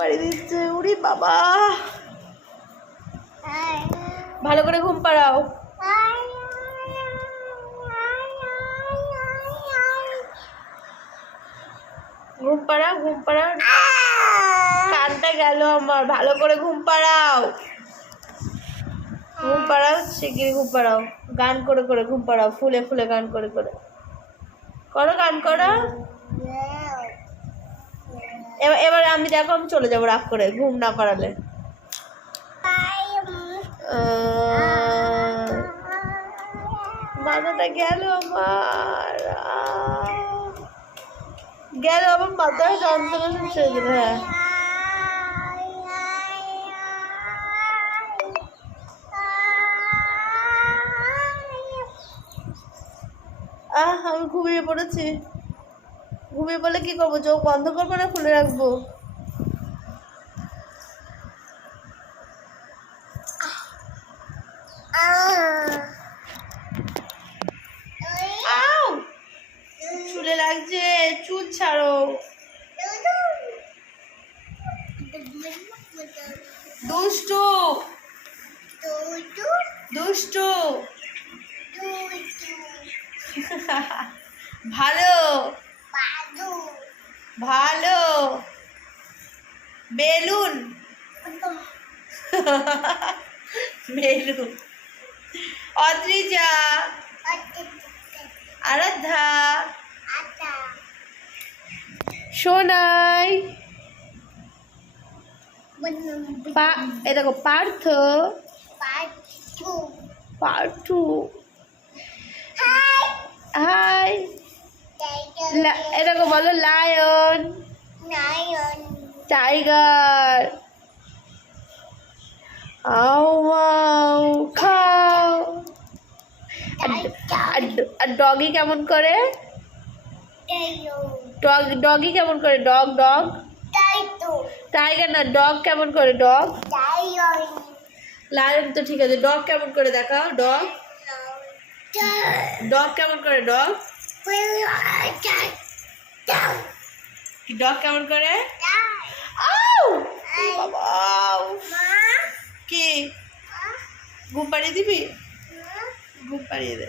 পাড়িয়ে দিচ্ছে। উরি বাবা, ভালো করে ঘুম পাড়াও। ঘুম পাড়াও, ঘুম পাড়াও। কানটা গেল আমার, ভালো করে ঘুম পাড়াও। ঘুম পাড়াও, শিগগিরি ঘুম পাড়াও। গান করে করে ঘুম পাড়াও, ফুলে ফুলে গান করে করে করো, গান করো। এবার আমি দেখো, আমি চলে যাবো রাগ করে ঘুম না পাড়ালে। মাথাটা গেল আমার, গেল আমার মাথায় যন্ত্রণা শুরু হয়ে গেল। হ্যাঁ, আমি ঘুমিয়ে পড়েছি। ঘুমিয়ে পড়লে কি করবো? চোখ বন্ধ করবো না খুলে রাখবো? চুলে লাগছে, চুল ছাড়ো। দুষ্টু দুষ্টু। ভালো ভালো বেলুন। বেলুন। অদ্রিজা, আরাধ্যা, সোনাই, এ দেখো পার্থ, পার্থু, হাই। এ দেখো বলো লায়ন, টাইগার। আও আও খাও। আর ডগি কেমন করে? ডগি কেমন করে? Dog dog. টাইগার না, ডগ কেমন করে? ডগ। লায়ন তো ঠিক আছে, ডগ কেমন করে দেখাও? ডগ, ডগ কেমন করে? ডগ, ডগ কেমন করে? বাবা, কি ঘুম পাড়িয়ে দিবি? ঘুম পাড়িয়ে দে।